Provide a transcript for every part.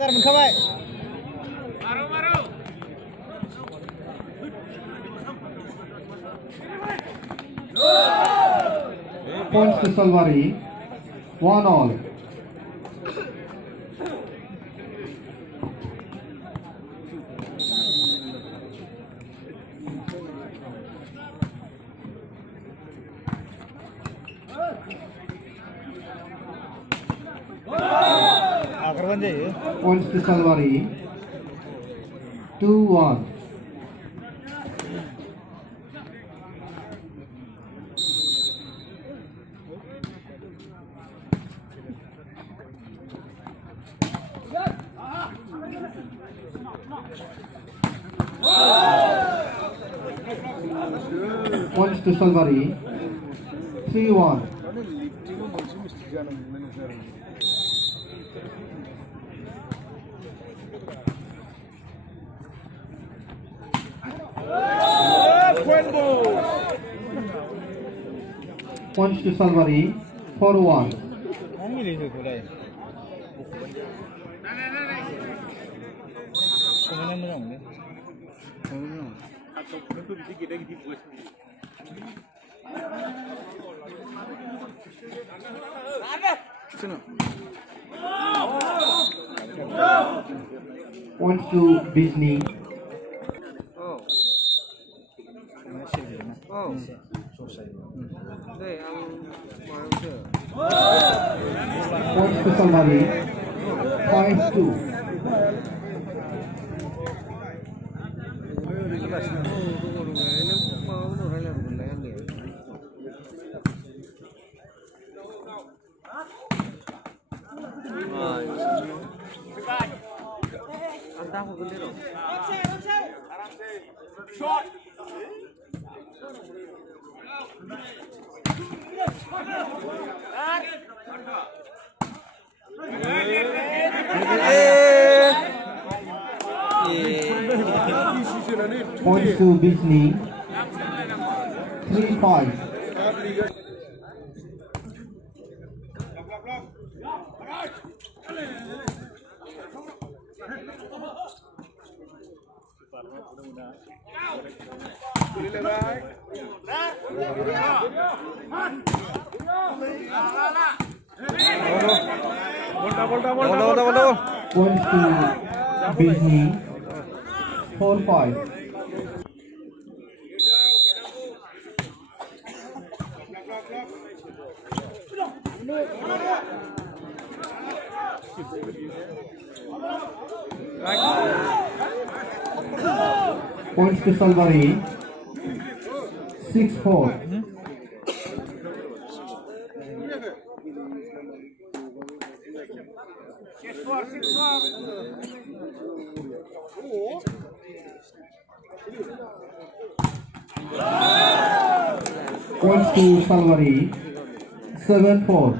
मोनखाबाय Points to Salwari, 1-all. Points to Salwari, 2-1. Points to Salwari, 3-1. Points to Salwari, 4-1. Points to Bizni. Points to Salwari, 5-2. Points to Bizni, 3-5. Points to Bizni, 4-5. Points to Salwari, 6-4. Points to Salwari, 7-4.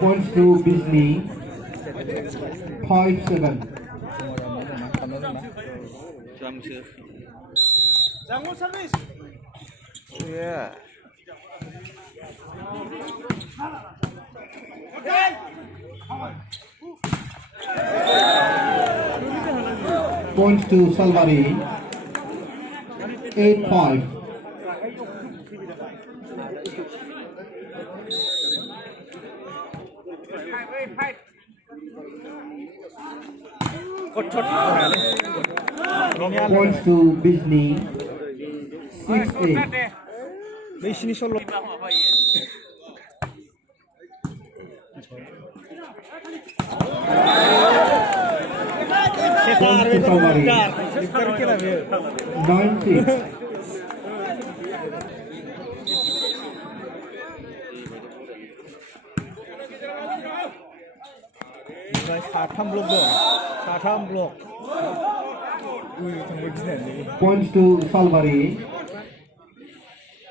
Points to Bizni, 5-7. Points to Salwari, 8-5. Points to Bizni, 6-8. Points to Salwari, 9-6. Points to Salwari,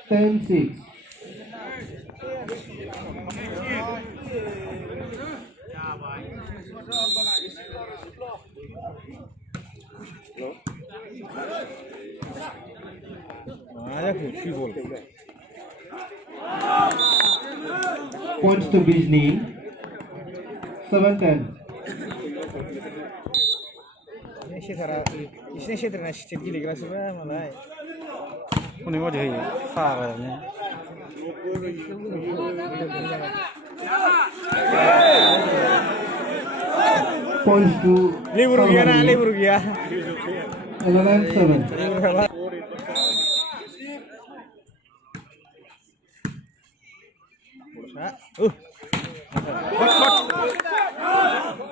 10-6. Points to Bijni. 7-10. इसने क्षेत्र में स्थित की लेकर सुबह मलाई उन्हें वो जो है साग है ना Points to लेबर गया ना लेबर गया 11-7.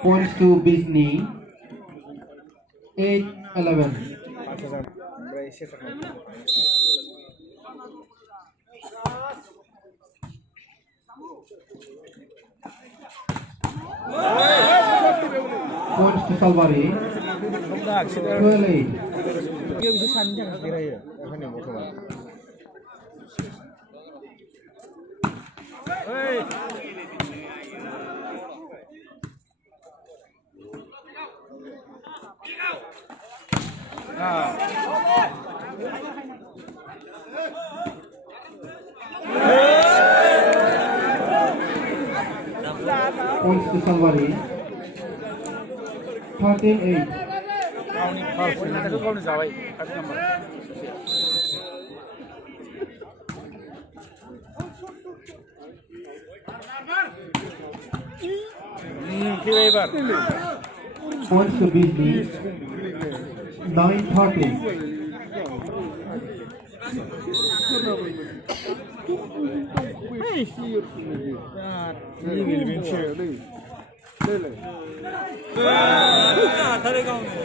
Points to Bijni. 8-11. Points to Salwari. 12-8. ये भी शांति जगह की रही है ऐसा नहीं बोलता Points to Salwari. 13-8. कौन सा भाई Points to Bijni. 9-13.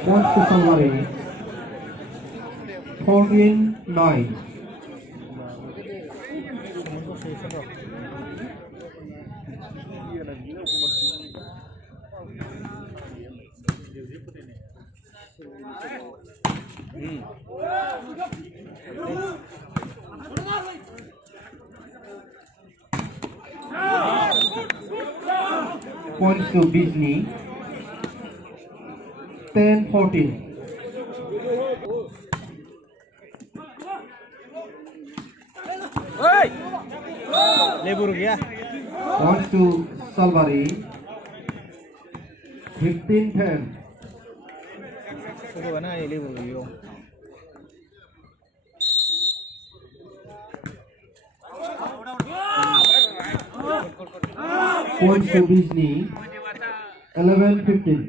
Points to Salwari. 14-9. Points to Bijni. 10-14. Labour गया Points to Salwari. 15-10. तो बना ये लेबर गया Points to Bijni. 11-15.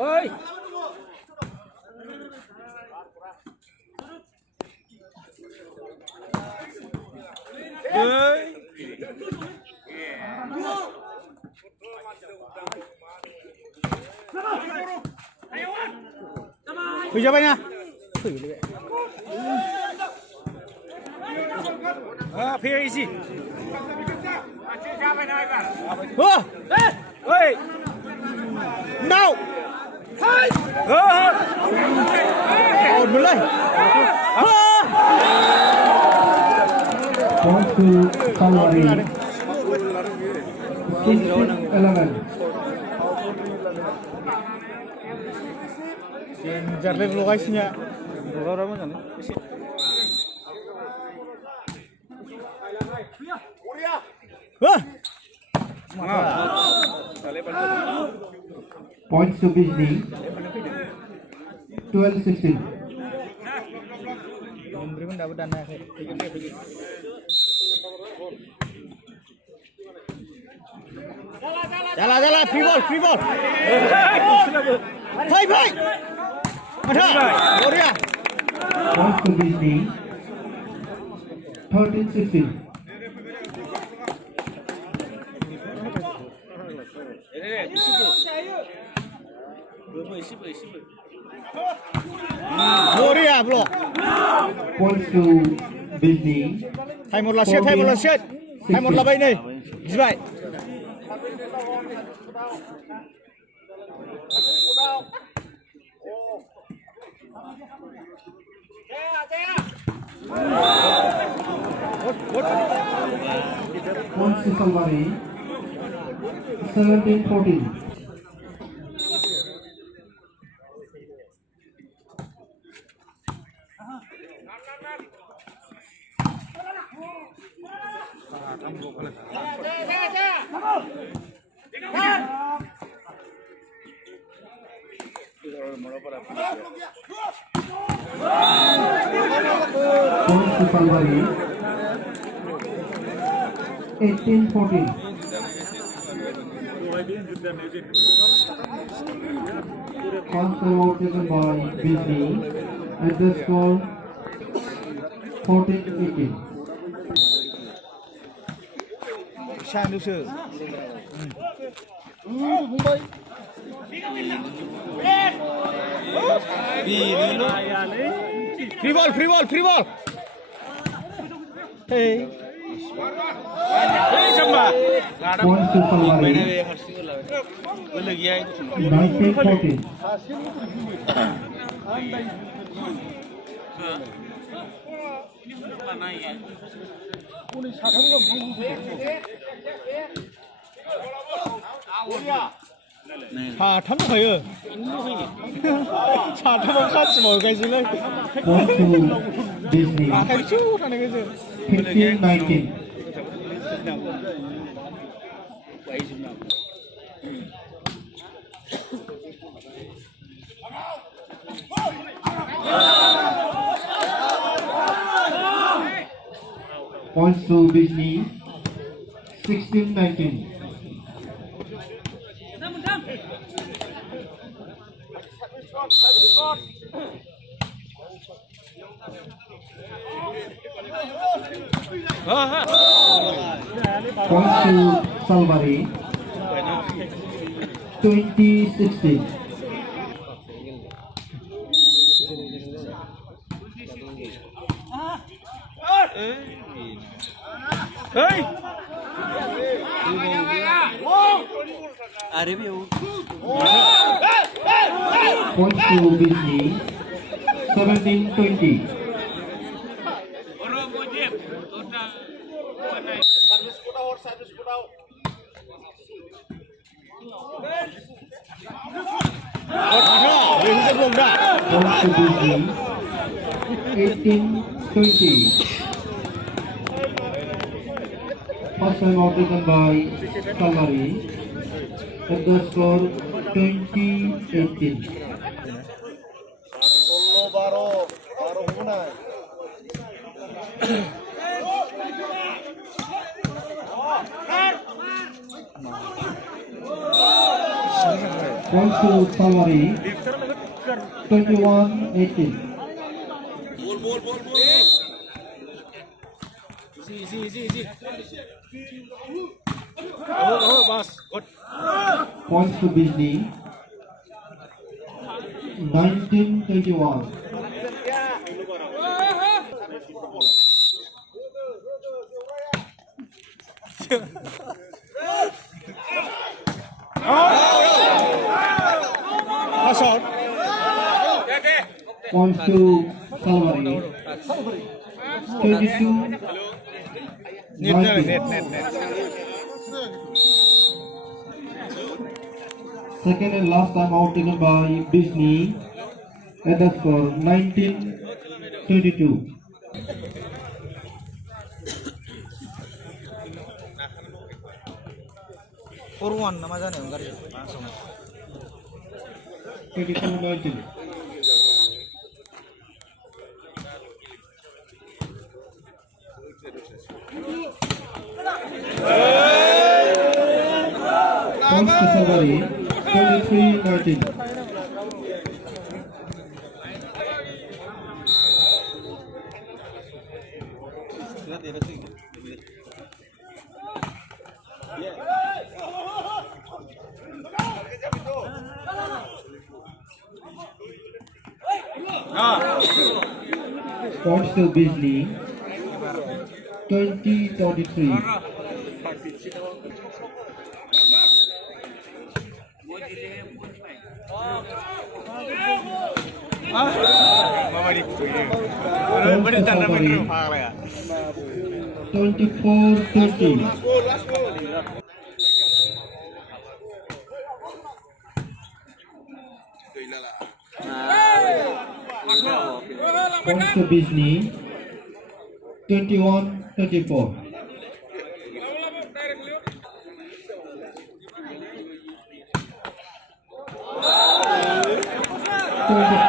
ओए bây giờ bay nha phía easy ơi nào ổn một lên Points to Salwari. 16-11. Jarle lokasinya orang mana nih? Points to Bijni. 12-16. Memberikan dapat dana. Jala, free ball. Bye. Ada, Gloria. Points to Bijni. 13-16. Gloria bro. Points to Bijni. Thay một là set. Thay một là bay này. Như vậy. Points to Salwari. 17-14. Points to Salwari. 18-14. Control taken by Bizni at the score 14-18. 샤누스. 프리볼. 헤이. Points to Salwari. 19-14. 자, 탐욕해요. 자, 탐욕 같이 먹어야지래. Points to Bizni. 아, 그냥 쭉 하는 거지. 15-19. Points to Bizni. 16-19. Points to Salwari. 20-16. 헤이. Points to Bizni. 17-20. Points to Bizni. 18-20. First time out taken by Salwari at the score 20-18. Points to Salwari 21-18. Easy. Boss. Good. Points to Bizni 19-21. Shot. Points to Salwari 22-19. Net. Second and last time out taken by Bizni at the score 19-22. Purwan nama jane enggak langsung. 22-19. Points to Salwari 23-19. Points to Bizni 20-33. Mama di. Bener tanda bener. 24-20. Points to Bijni, 21-24.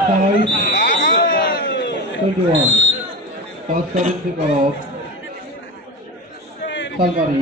Five, 21. Pass serving of Salvari.